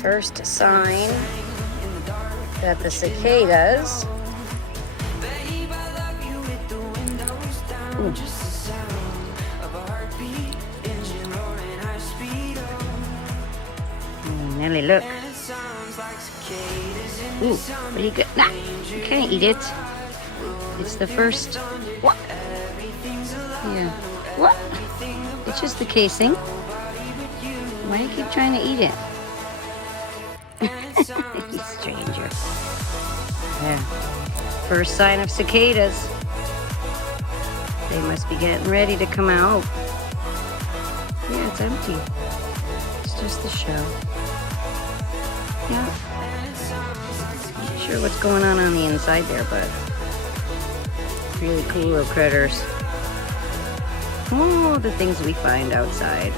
First sign that the cicadas. Ooh. Nelly, look. Ooh, pretty good. Nah, you can't eat it. It's the first. What? Yeah. What? It's just the casing. Why do you keep trying to eat it? You stranger. Yeah. First sign of cicadas. They must be getting ready to come out. Yeah, it's empty. It's just the shell. Yeah. Not sure what's going on the inside there, but really cool little critters. Oh, the things we find outside.